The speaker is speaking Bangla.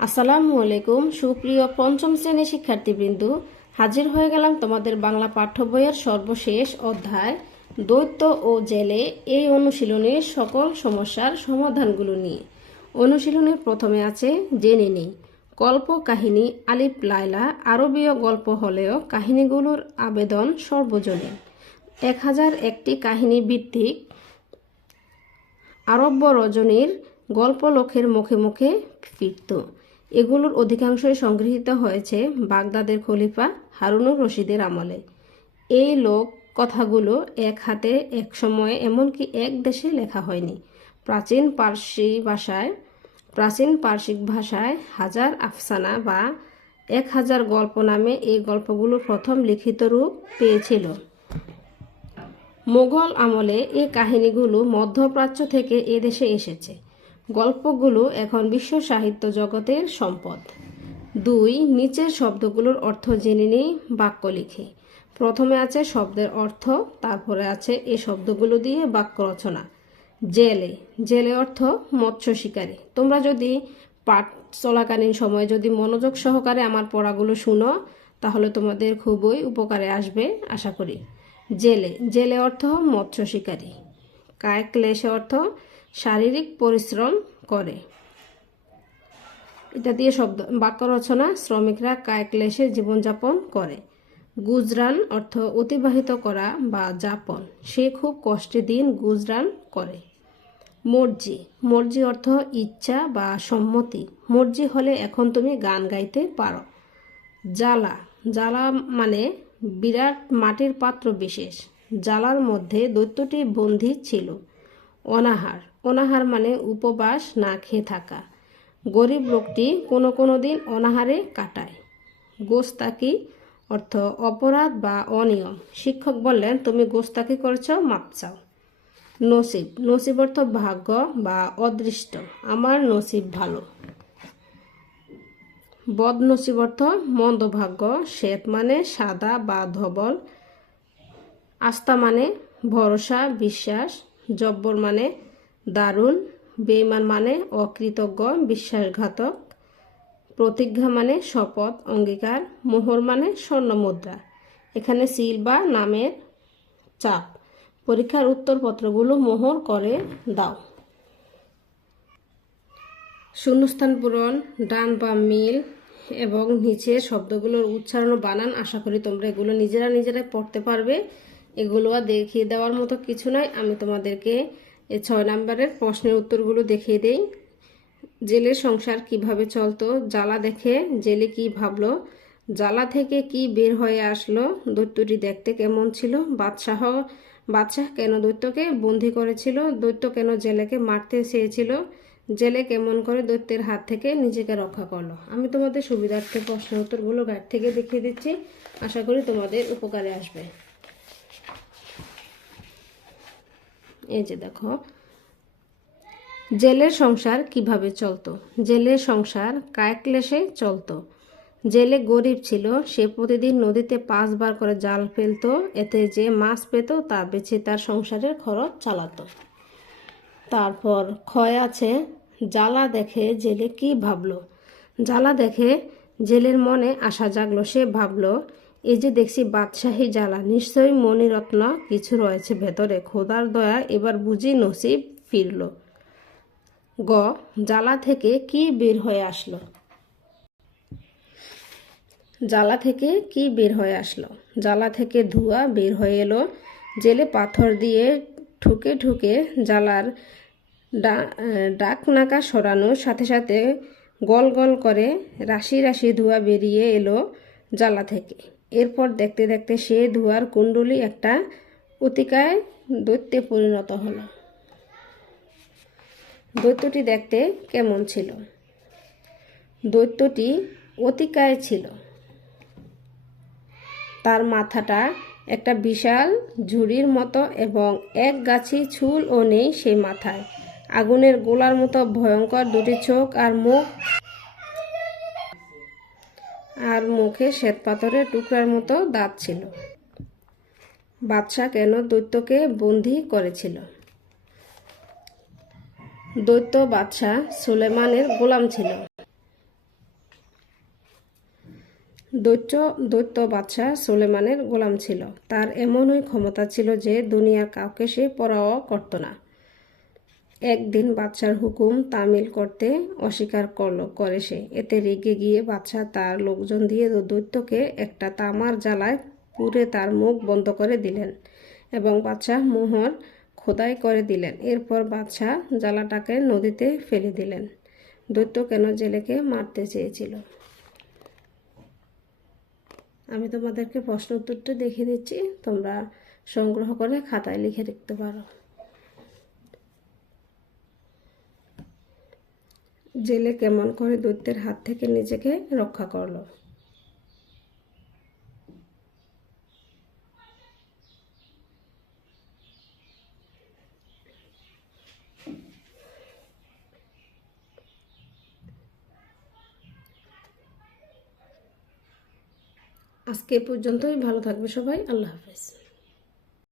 আসসালামু আলাইকুম, সুপ্রিয় পঞ্চম শ্রেণির শিক্ষার্থীবৃন্দ। হাজির হয়ে গেলাম তোমাদের বাংলা পাঠ্য বইয়ের সর্বশেষ অধ্যায়, দৈত্য ও জেলে এই অনুশীলনের সকল সমস্যার সমাধানগুলো নিয়ে। অনুশীলনে প্রথমে আছে, জেনে নিই। গল্প কাহিনী, আলিফ লাইলা আরবীয় গল্প হলেও কাহিনীগুলোর আবেদন সর্বজনীন। এক হাজার একটি কাহিনী ভিত্তিক আরব্য রজনীর গল্প লোকের মুখে মুখে ফিরত। এগুলোর অধিকাংশই সংগৃহীত হয়েছে বাগদাদের খলিফা হারুনুর রশিদের আমলে। এই লোক কথাগুলো এক হাতে এক সময়ে এমনকি এক দেশে লেখা হয়নি। প্রাচীন পার্সি ভাষায়, প্রাচীন পার্শ্বিক ভাষায় হাজার আফসানা বা এক হাজার গল্প নামে এই গল্পগুলো প্রথম লিখিত রূপ পেয়েছিল। মোগল আমলে এই কাহিনীগুলো মধ্যপ্রাচ্য থেকে এদেশে এসেছে। গল্পগুলো এখন বিশ্ব সাহিত্য জগতের সম্পদ। দুই, নিচের শব্দগুলোর অর্থ জেনে নিই, বাক্য লিখে। প্রথমে আছে শব্দের অর্থ, তারপরে আছে এ শব্দগুলো দিয়ে বাক্য রচনা। জেলে। জেলে অর্থ মৎস্য শিকারী। তোমরা যদি পাঠ চলাকালীন সময় যদি মনোযোগ সহকারে আমার পড়াগুলো শুনো, তাহলে তোমাদের খুবই উপকারে আসবে, আশা করি। জেলে। জেলে অর্থ মৎস্য শিকারী। কায় ক্লেশে অর্থ শারীরিক পরিশ্রম করে। এটা দিয়ে শব্দ, বাক্য রচনা, শ্রমিকরা কায় ক্লেশে জীবনযাপন করে। গুজরান অর্থ অতিবাহিত করা বা যাপন। সে খুব কষ্টে দিন গুজরান করে। মর্জি। মর্জি অর্থ ইচ্ছা বা সম্মতি। মর্জি হলে এখন তুমি গান গাইতে পারো। জ্বালা। জ্বালা মানে বিরাট মাটির পাত্র বিশেষ। জ্বালার মধ্যে দৈত্যটি বন্দী ছিল। অনাহার। অনাহার মানে উপবাস না খেয়ে থাকা। গরিব লোকটি কোনো কোনো দিন অনাহারে কাটায়। গোস্তাকি অর্থ অপরাধ বা অনিয়ম। শিক্ষক বললেন, তুমি গোস্তাকি করেছ, মাপ চাও। নসিব। নসিব অর্থ ভাগ্য বা অদৃষ্ট। আমার নসিব ভালো। বদনসিব অর্থ মন্দ ভাগ্য। শ্বেত মানে সাদা বা ধবল। আস্থা মানে ভরসা, বিশ্বাস। জব্বর মানে দারুণ বেইমান মানে অকৃতজ্ঞ, বিশ্বাসঘাতক, প্রতিজ্ঞা মানে শপথ, অঙ্গীকার, মোহর মানে স্বর্ণ মুদ্রা এখানে সিল বা নামের চাপ। পরীক্ষার উত্তরপত্রগুলো মোহর করে দাও। শূন্যস্থান পূরণ, ডান বা মিল এবং নিচে শব্দগুলোর উচ্চারণ বানান। আশা করি তোমরা এগুলো নিজেরা নিজেরা পড়তে পারবে। এগুলো দেখিয়ে দেওয়ার মতো কিছু নয় আমি তোমাদেরকে এই ছয় নম্বরের প্রশ্নের উত্তরগুলো দেখিয়ে দেই। জেলের সংসার কীভাবে চলতো, জ্বালা দেখে জেলে কি ভাবলো, জ্বালা থেকে কি বের হয়ে আসলো, দৈত্যটি দেখতে কেমন ছিল, বাদশাহ বাদশাহ কেন দৈত্যকে বন্দি করেছিল, দৈত্য কেন জেলেকে মারতে চেয়েছিল, জেলে কেমন করে দৈত্যের হাত থেকে নিজেকে রক্ষা করল। আমি তোমাদের সুবিধার্থে প্রশ্নের উত্তরগুলো গাইড থেকে দেখিয়ে দিচ্ছি। আশা করি তোমাদের উপকারে আসবে। এই যে দেখো। জেলের সংসার কীভাবে চলতো? জেলের সংসার কায়ক্লেশে চলতো। জেলে গরিব ছিল, সে প্রতিদিন নদীতে পাঁচবার করে জাল ফেলতো, এতে যে মাছ পেত তা বেছে তার সংসারের খরচ চালাতো। তারপর ক্ষয় আছে, জ্বালা দেখে জেলে কি ভাবলো? জ্বালা দেখে জেলের মনে আশা জাগলো, সে ভাবলো এই যে দেখছি বাদশাহী জ্বালা, নিশ্চয়ই মণিরত্ন কিছু রয়েছে ভেতরে। খোদার দয়া এবার বুঝি নসিব ফিরল। গ, জ্বালা থেকে কি বের হয়ে আসলো? জ্বালা থেকে কি বের হয়ে আসলো? জ্বালা থেকে ধোঁয়া বের হয়ে এলো। জেলে পাথর দিয়ে ঠুকে ঠুকে জ্বালার ডাক নাকা সরানোর সাথে সাথে গল গল করে রাশি রাশি ধোঁয়া বেরিয়ে এলো জ্বালা থেকে। এরপর দেখতে দেখতে সে ধোঁয়ার কুণ্ডলি একটা অতিকায় দৈত্যে পরিণত হলো। দৈত্যটি দেখতে কেমন ছিল? দৈত্যটি অতিকায় ছিল। তার মাথাটা একটা বিশাল ঝুড়ির মতো এবং এক গাছি চুল ও নেই সেই মাথায়। আগুনের গোলার মতো ভয়ঙ্কর দুটি চোখ আর মুখ আর মুখে শ্বেতপাথরের টুকরার মতো দাঁত ছিল। বাদশাহ কেন দৈত্যকে বন্দি করেছিল? দৈত্য বাদশাহ সুলেমানের গোলাম ছিল। দৈত্য দৈত্য বাদশাহ সুলেমানের গোলাম ছিল। তার এমনই ক্ষমতা ছিল যে দুনিয়ার কাউকে সে পরাও করত না। একদিন বাদশার হুকুম তামিল করতে অস্বীকার করল, করে সে। এতে রেগে গিয়ে বাদশাহ তার লোকজন দিয়ে দৈত্যকে একটা তামার জ্বালায় পুড়ে তার মুখ বন্ধ করে দিলেন এবং বাদশাহ মোহর খোদাই করে দিলেন। এরপর বাদশাহ জ্বালাটাকে নদীতে ফেলে দিলেন। দৈত্য কেন জেলেকে মারতে চেয়েছিল? আমি তোমাদেরকে প্রশ্ন উত্তরটা দেখিয়ে দিচ্ছি। তোমরা সংগ্রহ করে খাতায় লিখে রাখতে পারো। জেলে কেমন করে দৈত্যের হাত থেকে নিজেকে রক্ষা করল? আজকে পর্যন্তই, ভালো থাকবে সবাই, আল্লাহ হাফেজ।